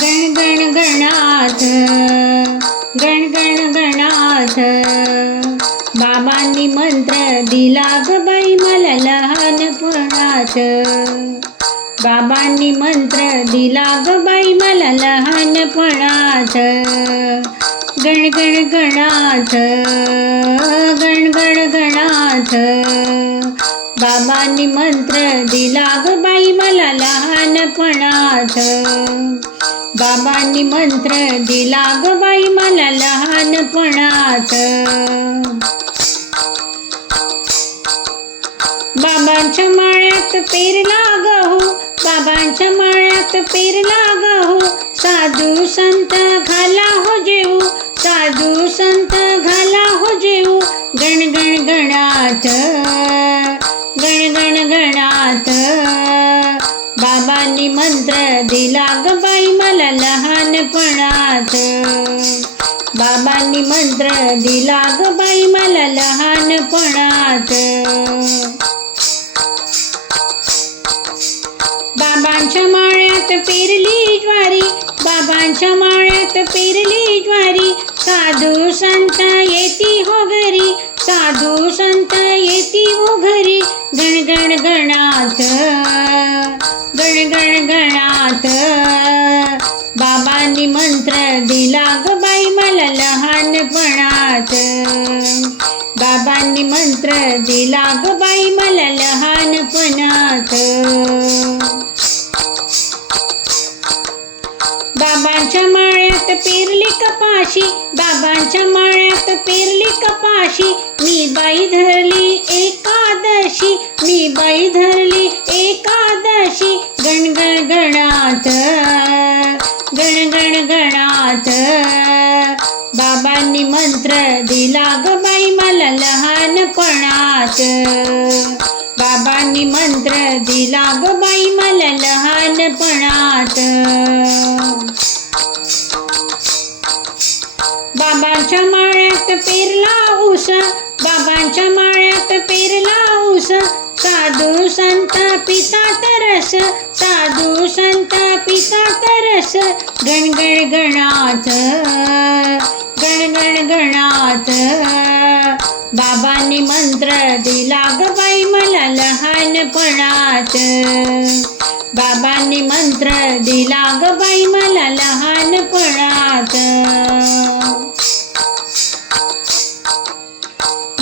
गण गण गणाथ गण गण गणाथ बाबांनी मंत्र दिला ग बाई मला लहानपणात बाबांनी मंत्र दिला ग बाई मला लहानपणात गण गण गणाथ गण गण गणाथ बाबांनी मंत्र दिला ग बाई मला लहानपणात. बाबांनी मंत्र दिला ग बाई मला लहानपणात. बाबांच्या माळ्यात पेरला गहू हो, बाबांच्या माळ्यात पेरला गहू हो. साधू संत घाला हो जेऊ साधू संत घाला हो जेऊ गण गण गणात. गण गण नाथ बाबांनी मंत्र दिला ग बाई मला लहानपणात. बाबांनी मंत्र दिला ग बाई मला लहानपणात. बाबांच्या माळ्यात पेरली ज्वारी बाबांच्या माळ्यात पेरली ज्वारी. साधू संत येती हो घरी साधू संत गणगणात गणगणगणात. बाबांनी मंत्र दिला ग बाई मला लहानपणात. बाबांनी मंत्र दिला ग बाई मला लहानपणात. बाबांच्या माळ्यात पेरली कपाशी बाबांच्या माळ्यात पेरली कपाशी. मी बाई धरली एकादशी मी बाई धरली गणात गण गणात बाबांनी मंत्र दिला ग बाई मला लहानपणात. बाबांनी मंत्र दिला ग बाई मला लहानपणात. बाबांच्या माळ्यात पेरला ऊस बाबांच्या माळ्यात पेरला ऊस साधू संत पिता तरस साधू संत पिता तरस गणगण गणात गणगण गणात. बाबांनी मंत्र दिला ग बाई मला लहानपणात. बाबांनी मंत्र दिला ग बाई मला लहानपणात.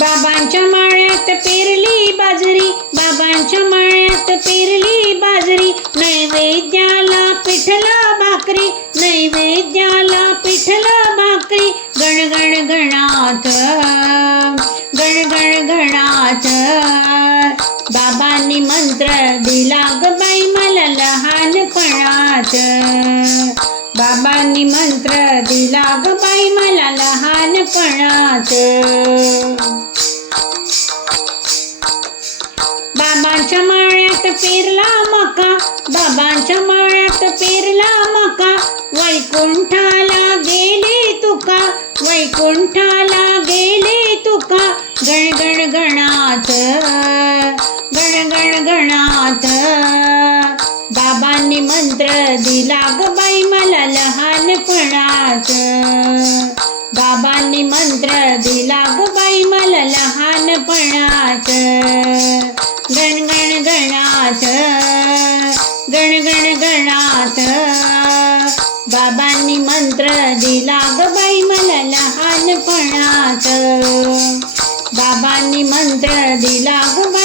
बाबांच्या माळ्या मळ्यात पेरली बाजरी बाबांच्या मळ्यात पेरली बाजरी. नैवेद्याला पिठला भाकरी नैवेद्याला पिठला भाकरी. गण गण गणात गण गण गणात. बाबांनी मंत्र दिला ग बाई मला लहानपणात बाबांनी मंत्र दिला ग बाई मला लहानपणात पेरला मका बाबांच्या माळ्यात पेरला मका. वैकुंठाला गेले तुका वैकुंठाला गेले तुका. गण गण गणात गण गण गणात. बाबांनी मंत्र दिला ग बाई मला लहानपणात. बाबांनी मंत्र दिला ग गणात गण गण गणात. बाबांनी मंत्र दिला ग बाई मला लहानपणात. बाबांनी मंत्र दिला ग बाई